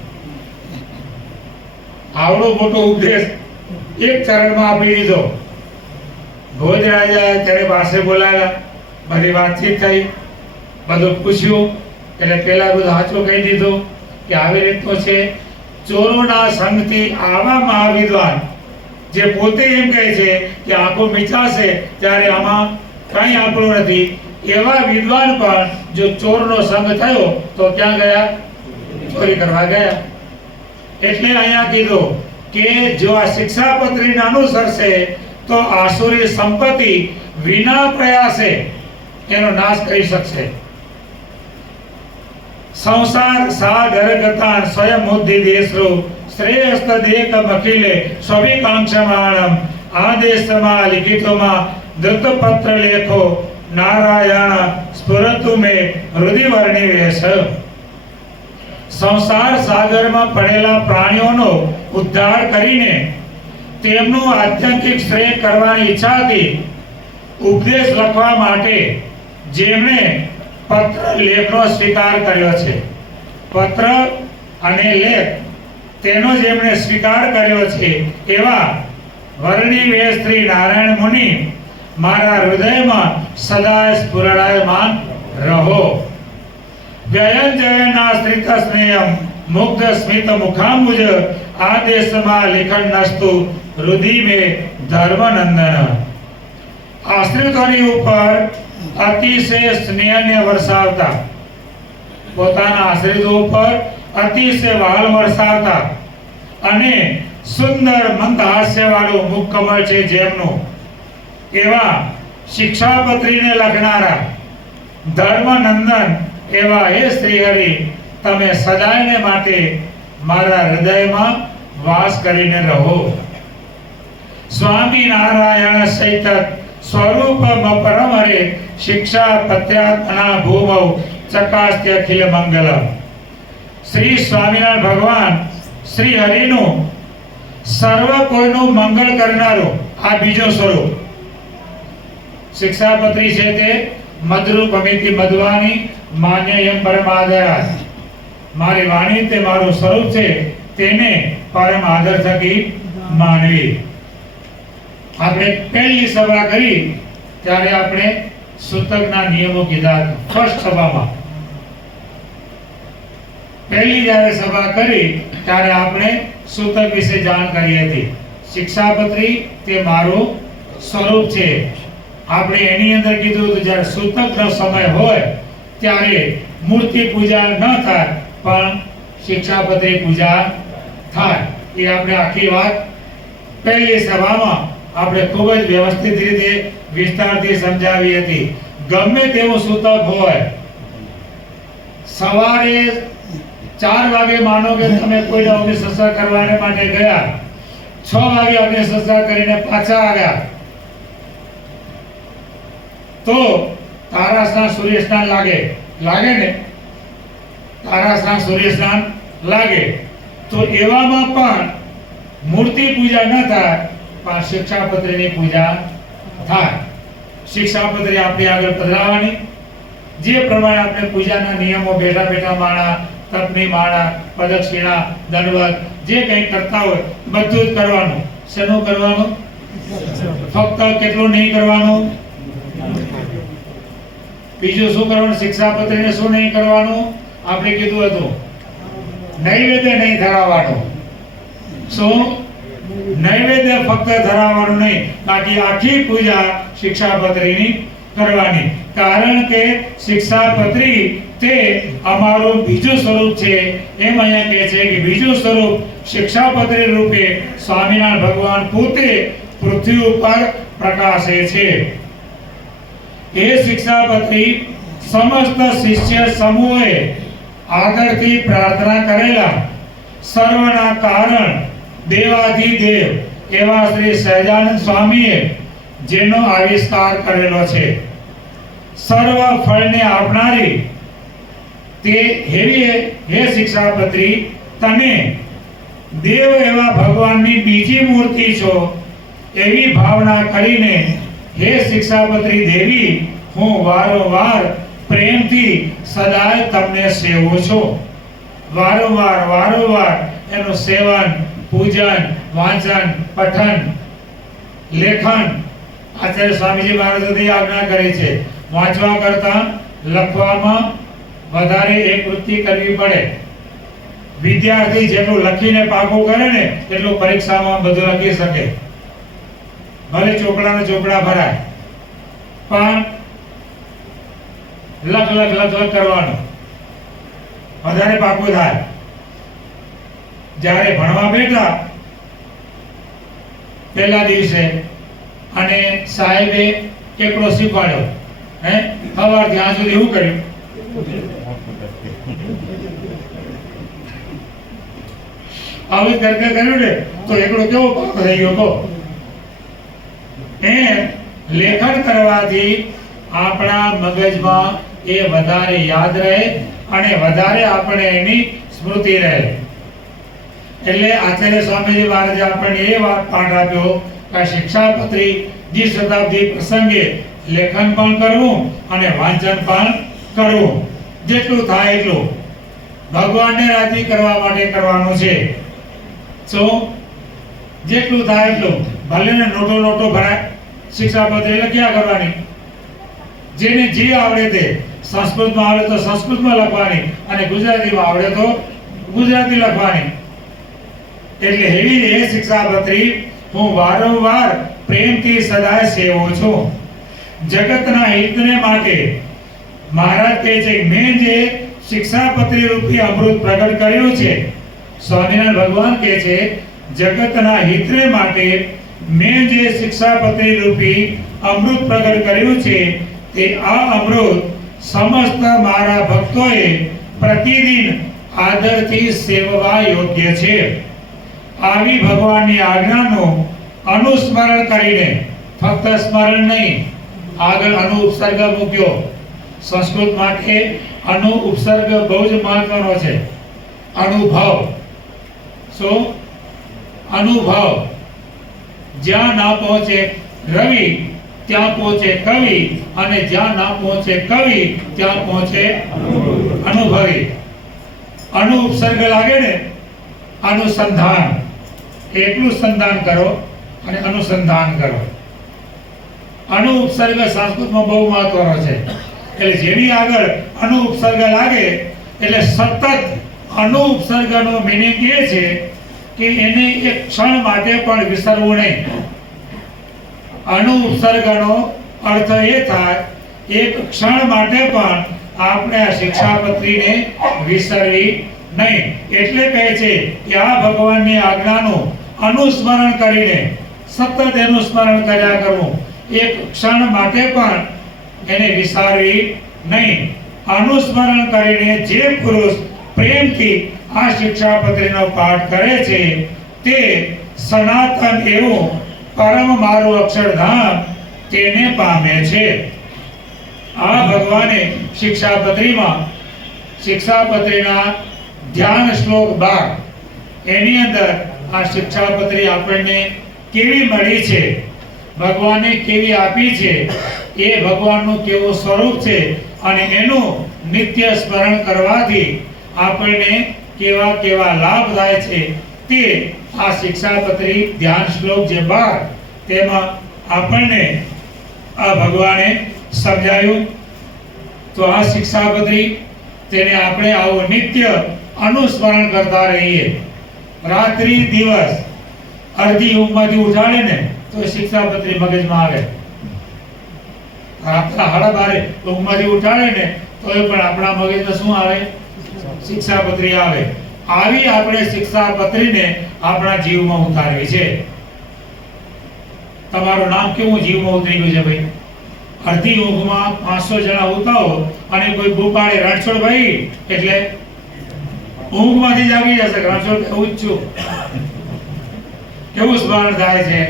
આવડો મોટો ઉપદેશ એક ચરણમાં આપી દીધો. ભોજ રાજા ત્યારે પાસે બોલાવ્યા, બધી વાતચીત થઈ, બધું પૂછ્યું એટલે પેલા બધું સાચું કહી દીધું કે આવી રીતનું છે. ચોરોના સંગથી આવા મહાવિદ્વાન જે પોતે એમ કહે છે કે આંખો મીચાશે ત્યારે આમાં કંઈ આપણું નથી, એવા વિદ્વાન પણ જો ચોરનો સંગ થયો તો ક્યાં ગયા? ચોરી કરવા ગયા. એટલે અહીંયા કીધું કે જો આ શિક્ષાપત્રીને અનુસરશે તો આસુરી સંપત્તિ વિના પ્રયાસે એનો નાશ કરી શકશે. સંસાર સાગર ગતાન સ્વયં મુદ્ધિ દેશરો શ્રેયસ્ત દેક મખિલે સ્વવિકાંક્ષમાણમ આદેશમાં લિખિતોમાં દત્તપત્ર લેખો નારાયણ સ્ફુરતુ મે હૃદય વર્ણિવેશ. સંસાર સાગરમાં પડેલા પ્રાણીઓનો ઉદ્ધાર કરીને તેમનું આધ્યાત્મિક શ્રેય કરવાની ઈચ્છાથી ઉપદેશ લખવા માટે જેમણે પત્ર લેખનો સ્વીકાર કર્યો છે, પત્ર અને લેખ તેનો જેમણે સ્વીકાર કર્યો છે એવા વર્ણિવેશ શ્રી નારાયણ મુનિ મારા હૃદયમાં સદાય સ્ફુરણાયમાન રહો. વ્યયંજયનાશ્રિત સ્નેહમ મુગ્ધ સ્મિત મુખાંબુજ આદેશમાં લેખન નસ્તુ હૃદય મે ધર્મનંદન. આશ્રિતોની ઉપર અતિશય સ્નેહને વરસાવતા, પોતાના આશ્રિતો ઉપર અતિશય વહાલ વરસાવતા અને સુંદર મંદ હાસ્ય વાળું મુખ કમળ છે જેમનું, એવા શિક્ષાપત્રીને લખનારા ધર્મનંદન એવા હે શ્રી હરિ, તમે સદાયને માટે મારા હૃદયમાં વાસ કરીને રહો. સ્વામી નારાયણ સહિત સ્વરૂપમ પરમ હરે શિક્ષાપત્યાત્મના ભૂમૌ ચકાસ્ત્ય અખિલ મંગલમ. શ્રી સ્વામિનારાયણ ભગવાન શ્રી હરિનું સર્વ કોઈનું મંગળ કરનારું આ બીજો સ્વરૂપ. શિક્ષાપત્રી છે તે મધુરૂપ અમિતિ મધવાની માન્ય એમ પરમ આદરા. મારી વાણી તે મારું સ્વરૂપ છે, તેને પરમ આદર થકી માનવી. આપણે પહેલી સભા કરી ત્યારે આપણે સૂતકના નિયમો કીધા. ફર્સ્ટ સભામાં પહેલી જ્યારે સભા કરી ત્યારે આપણે સૂતક વિશે જાણ કરી હતી. શિક્ષાપત્રી તે મારું સ્વરૂપ છે. આપણે એની અંદર કીધું હતું જ્યારે સૂતકનો સમય હોય ત્યારે મૂર્તિ પૂજા ન થાય પણ શિક્ષાપત્રી પૂજા થાય. એ આપણે આખી વાત પહેલી સભામાં આપણે ખૂબ જ વ્યવસ્થિત રીતે વિસ્તારથી સમજાવી હતી. ગમે તેવું સૂતક હોય, સવારે 4 વાગે માનો કે તમે કોઈને અગ્નિ સંસ્કાર કરવા માટે ગયા, 6 વાગે અગ્નિ સંસ્કાર કરીને પાછા આવ્યા તો તારા સ્નાન સૂર્ય સ્નાન લાગે ને? તારા સ્નાન સૂર્ય સ્નાન લાગે. તો એવામાં પણ મૂર્તિ પૂજા ન થાય પણ શિક્ષાપત્રીની પૂજા થાય. શિક્ષાપત્રી આપણી આગળ પધરાવવાની, જે પ્રમાણે આપણે પૂજાના નિયમો બેઠા બેઠા માળા, તપની માળા, પ્રદક્ષિણા, દંડવત જે કંઈ કરતા હોય બધું જ કરવાનું. શેનું કરવાનું? ફક્ત કેટલું નહીં કરવાનું? બીજું શું કરવાનું? શિક્ષાપત્રીને શું નહીં કરવાનું? આપણે કીધું હતું નૈવેદ્ય નહીં ધરાવવાનું. શું? નૈવેદ્ય ફક્ત ધરાવવાનું નહીં, બાકી આખી પૂજા શિક્ષાપત્રીની કરવાની. કારણ કે શિક્ષાપત્રી તે અમારું બીજું સ્વરૂપ છે. એમ અહીંયા કહે છે કે બીજું સ્વરૂપ શિક્ષાપત્રી રૂપે સ્વામિનારાયણ ભગવાન પોતે પૃથ્વી ઉપર પ્રકાશે છે. એ શિક્ષાપત્રી સમસ્ત શિષ્ય સમૂહે આદરથી પ્રાર્થના કરેલા સર્વના કારણ દેવાધિદેવ એવા શ્રી સહજાનંદ સ્વામીએ જેનો આવિષ્કાર કરેલો છે. સર્વ ફળને આપનારી તે હે શિક્ષાપત્રી, તને દેવ એવા ભગવાનની બીજી મૂર્તિ છો એવી ભાવના કરીને હે શિક્ષાપત્રી દેવી, હું વારંવાર પ્રેમથી સદાય તમને સેવું છું. વારંવાર એનું સેવન, પૂજન, વાંચન, પઠન, લેખન આચાર્ય સ્વામીજી મહારાજે આજ્ઞા કરી છે. વાંચવા કરતા લખવામાં વધારે એક વૃત્તિ કરવી પડે. વિદ્યાર્થી જેટલું લખીને પાકું કરે ને એટલું પરીક્ષામાં બધું લખી શકે. ભલે ચોપડા ભરાય, પણ લખ કરવાનું વધારે પાકું થાય. જ્યારે ભણવા બેઠા પહેલા દિવસે અને સાહેબે એકડો શીખવાડ્યો, સવાર ત્યાં સુધી એવું કર્યું, આવી કરકે કર્યું ને તો એકડો કેવો પાકો થઈ ગયો કહો. લેખન કરવાથી આપણા મગજમાં એ વધારે યાદ રહે અને વધારે આપણે એની સ્મૃતિ રહે. એટલે આચાર્ય સ્વામીજી મહારાજે આપણને એ વાત પાઠ આપ્યો કે શિક્ષાપત્રી જી શતાબ્દી પ્રસંગે લેખન પણ કરવું અને વાંચન પણ કરવું. જેટલું થાય એટલું ભગવાનને રાજી કરવા માટે કરવાનું છે. જેટલું થાય એટલું. ભલે ને નોટો ભરાય, શિક્ષાપત્રી લખ્યા કરવાની. જેને જે આવડે તે, સંસ્કૃતમાં આવડે તો સંસ્કૃતમાં લખવાની અને ગુજરાતીમાં આવડે તો ગુજરાતી લખવાની. એટલે એવી એ શિક્ષાપત્રી હું વારંવાર પ્રેમથી સદાય સેવું છું. જગતના હિતને માટે મહારાજ કહે છે કે મેં જે શિક્ષાપત્રી રૂપી અમૃત પ્રગટ કર્યું છે, સ્વામિનારાયણ ભગવાન કહે છે જગતના હિતને માટે મેં જે શિક્ષાપત્રી રૂપી અમૃત પ્રગટ કર્યું છે તે આ અમૃત સમસ્ત મારા ભક્તોએ પ્રતિદિન આદરથી સેવવા યોગ્ય છે. આવી ભગવાનની આજ્ઞાનું અનુસ્મરણ કરીને, ફક્ત સ્મરણ નહીં, આગળ અનુ ઉપસર્ગ મૂક્યો. સંસ્કૃત માટે અનુ ઉપસર્ગ બહુ જ મહત્વનો છે. અનુભવ. શું? અનુભવ. જ્યાં ના પહોંચે રવિ ત્યાં પહોંચે કવિ, અને જ્યાં ના પહોંચે કવિ ત્યાં પહોંચે અનુભવી. અનુ ઉપસર્ગ લાગે ને, અનુસંધાન. એટલું સંધાન કરો અને અનુસંધાન કરો. અનુ ઉપસર્ગ સંસ્કૃતમાં બહુ મહત્વનો છે. એટલે જેની આગળ અનુ ઉપસર્ગ લાગે એટલે સતત અનુ ઉપસર્ગનો મીનિંગ એ છે કે એને એક ક્ષણ માટે પણ વિસરવું નહીં. અનુ ઉપસર્ગનો અર્થ એ થાય એક ક્ષણ માટે પણ આપણે આ શિક્ષાપત્રીને વિસરવી નહીં. એટલે કહે છે કે આ ભગવાનની આજ્ઞાનું અનુસ્મરણ કરીને સતત એનું સ્મરણ કર્યા કરવું. એક ક્ષણ માટે પણ એને વિસારવી નહીં. અનુસ્મરણ કરીને જે પુરુષ પ્રેમથી આ શિક્ષાપત્રીનો પાઠ કરે છે તે સનાતન એવું પરમ મારું અક્ષરધામ તેને પામે છે. આ ભગવાને શિક્ષાપત્રીના ધ્યાન શ્લોક 12 એની અંદર આ શિક્ષાપત્રી આપણને કેવી મળી છે, ભગવાને કેવી આપી છે, એ ભગવાનનું કેવું સ્વરૂપ છે અને એનું નિત્ય સ્મરણ કરવાથી આપણને કેવા કેવા લાભ થાય છે તે આ શિક્ષાપત્રી ધ્યાન શ્લોક જે 12 તેમાં આપણને આ ભગવાને સમજાયું. તો આ શિક્ષાપત્રી તેને આપણે આવું નિત્ય અનુસ્મરણ કરતા રહીએ. રાત્રિ દિવસ અડધી ઊંઘમાંથી ઉઠાડે ને તો એ શિક્ષાપત્રી મગજમાં આવે. રાતના 12:30 ઊંઘમાંથી ઉઠાડે ને તો એ પણ આપણા મગજમાં શું આવે? શિક્ષાપત્રી આવે. આવી આપણે શિક્ષાપત્રીને આપણા જીવમાં ઉતારવી છે. તમારું નામ કેવું જીવમાં ઉતરી ગયું છે ભાઈ? અડધી ઊંઘમાં 500 જણા ઉતાવો અને કોઈ ભૂપાડે રણછોડભાઈ એટલે ઊંઘમાંથી જાગી જશે. રણછોડ કેવું જ છું, કેવું સ્મરણ થાય છે.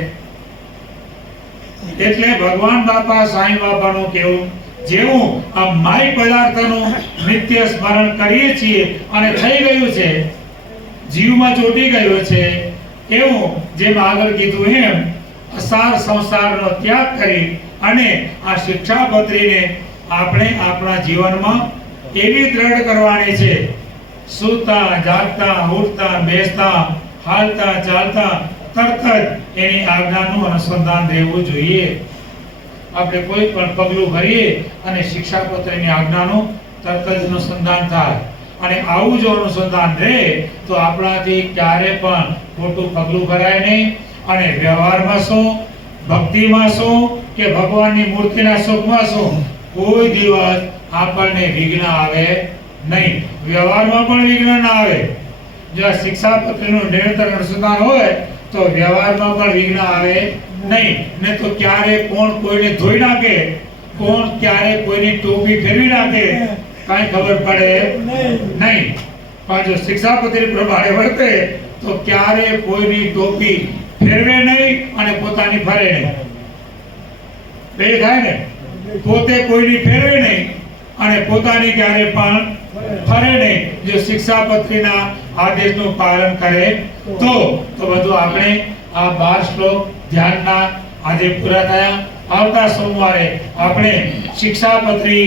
એટલે ભગવાન બાપા સાંઈ બાપાનું કેવું, જેવું આ માય પદાર્થનું નિત્ય સ્મરણ કરીએ છીએ અને થઈ ગયું છે, જીવમાં ચોટી ગયું છે, એવું જેમ આગળ કીધું એમ અસાર સંસારનો ત્યાગ કરી અને આ શિક્ષાપત્રીને આપણે આપણા જીવનમાં એવી દ્રઢ કરવાની છે. સૂતા, જાગતા, ઉઠતા, બેસતા, હાલતા, ચાલતા તરત જ એની આજ્ઞાનું અનુસંધાન રહેવું જોઈએ. આપણે કોઈ પણ પગલું ભરીએ અને શિક્ષાપત્રની આજ્ઞાનું તરત જ અનુસંધાન થાય. અને આવું જો અનુસંધાન રહે તો આપણાથી ક્યારે પણ ખોટું પગલું ભરાય નહીં. અને વ્યવહારમાં શું, ભક્તિમાં શું કે ભગવાનની મૂર્તિના સુખમાં શું, કોઈ દિવસ આપણને વિઘ્ન આવે નહીં. વ્યવહારમાં પણ વિઘ્ન ના આવે. જો આ શિક્ષાપત્રીનું નિરંતર અનુસંધાન હોય તો વ્યવહારમાં પણ વિઘ્ન આવે નહીં. ને તો ક્યારે કોણ કોઈને ધોઈ નાખે, કોણ ક્યારે કોઈની ટોપી ફેરવી નાખે કાંઈ ખબર પડે નહીં. પણ જો શિક્ષાપત્રી પ્રમાણે વર્તે તો ક્યારે કોઈની ટોપી ફેરવે નહીં અને પોતાની ફરે નહીં. બે થાય ને, પોતે કોઈની ફેરવે નહીં અને પોતાની ક્યારે પણ ફરે નહીં. જો શિક્ષાપત્રીના આદેશનું પાલન કરે તો બધું આપણે આ 12 શ્લોક ધ્યાનના આજે પૂરા થયા. આવતા સોમવારે આપણે શિક્ષાપત્રી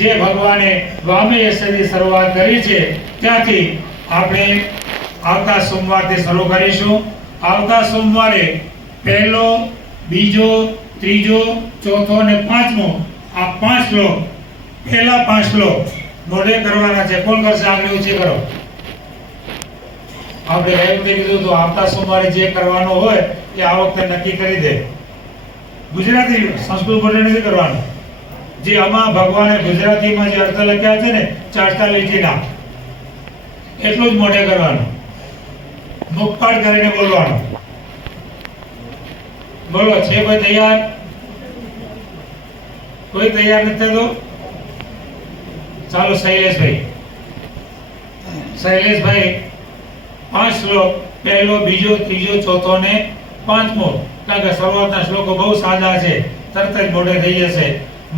જે ભગવાને વામયસથી શરૂઆત કરી છે ત્યાંથી આપણે આવતા સોમવારથી શરૂ કરીશું. આવતા સોમવારે પહેલો, બીજો, ત્રીજો, ચોથો અને પાંચમો આ 5 શ્લોક, પહેલા 5 શ્લોક મોઢે કરવાના છે. કોણ કરશે? આગળ ઊંચી કરો. આપણે ગઈ વખતે કીધું તો આવતા સોમવારે જે કરવાનો હોય એ આ વખતે નક્કી કરી દે. ગુજરાતી, સંસ્કૃત મોઢે નથી કરવાનું. જે આમાં ભગવાને ગુજરાતીમાં જે અર્થ લખ્યા છે ને 44 લીટીના, એટલું જ મોઢે કરવાનું. મુખપાઠ કરીને બોલવાનું. બોલો, છે કોઈ તૈયાર? કોઈ તૈયાર નથી તો ચાલો શૈલેષભાઈ. શૈલેષભાઈ 5 શ્લોક, પહેલો, બીજો, ત્રીજો, ચોથો ને પાંચમો. કારણ કે શરૂઆતના શ્લોકો બહુ સાદા છે, તરત જ મોઢે થઈ જશે.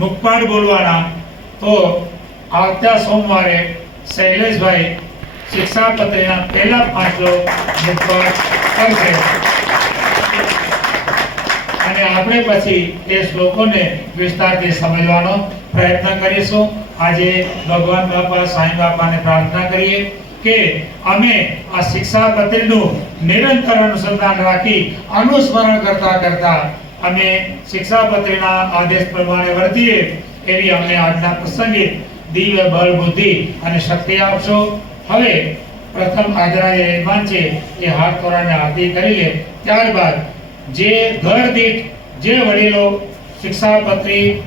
મુખપાઠ બોલવાના. તો આવતા સોમવારે શૈલેષભાઈ શિક્ષાપત્રીના પહેલા 5 શ્લોક મુખપાઠ કરશે અને આપણે પછી એ શ્લોકોને વિસ્તારથી સમજવાનો પ્રયત્ન કરીશું. આજે ભગવાન બાપા સાંઈ બાપાને પ્રાર્થના કરીએ કે અમે આ શિક્ષાપત્રીનું નિરંતર અનુસંધાન રાખી અનુસ્મરણ કરતા અમે શિક્ષાપત્રીના આદેશ પ્રમાણે વર્તીએ એવી અમને આજના પ્રસંગે દિવ્ય બળ, બુદ્ધિ અને શક્તિ આપશો. હવે પ્રથમ આજના જે યજમાન છે એ હાથ તોરાને આરતી કરી લે. ત્યારબાદ જે ઘર દીઠ જે વડીલો શિક્ષાપત્રી,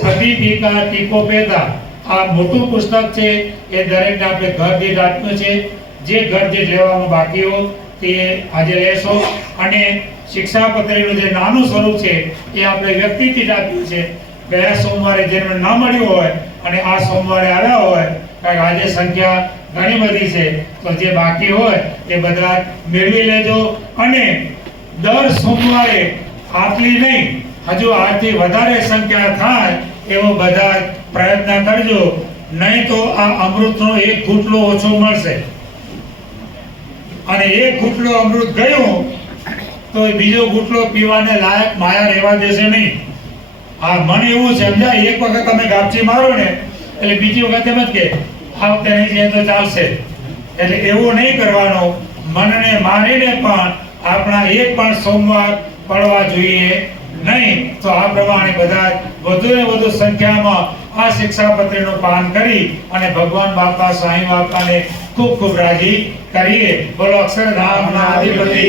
પ્રદીપિકા, ટીકોપેદા આ મોટું પુસ્તક છે એ દરેકને આપણે ઘર દીઠ આપ્યું છે. જે ઘર દીઠ લેવાનું બાકી હો તે આજે લેશો. અને શિક્ષાપત્રીનું જે નાનું સ્વરૂપ છે એ આપણે વ્યક્તિ દીઠ આપ્યું છે. ગયા સોમવારે જેમને ન મળ્યું હોય અને આ સોમવારે આવ્યા હોય, કારણ કે આજે સંખ્યા ઘણી બધી છે, તો જે બાકી હોય એ બધા મેળવી લેજો. અને દર સોમવારે આટલી નહીં, હજુ આથી વધારે સંખ્યા થાય એવો બધા પ્રયત્ન કરજો. નહીં તો આ અમૃતનો એક ઘૂંટડો ઓછો મળશે અને એક ઘૂંટડો અમૃત ગયો તો બીજો ઘૂંટડો પીવાને લાયક માયા રહેવા દેશે નહીં. આ મને એવું સમજાય, એક વખત તમે ગાપચી મારો ને એટલે બીજી વખત એમ જ કે આ વખતે નહીં જાય તો ચાલશે. એટલે એવું નહીં કરવાનું. મનને મારીને પણ આપણા એક પણ સોમવાર પડવા જોઈએ નહીં. તો આ પ્રમાણે બધા વધુ ને વધુ સંખ્યામાં આ શિક્ષાપત્રીનું પાન કરી અને ભગવાન બાપા સાંઈ બાપાને ખૂબ ખૂબ રાજી કરીએ. બોલો અક્ષરધામના અધિપતિ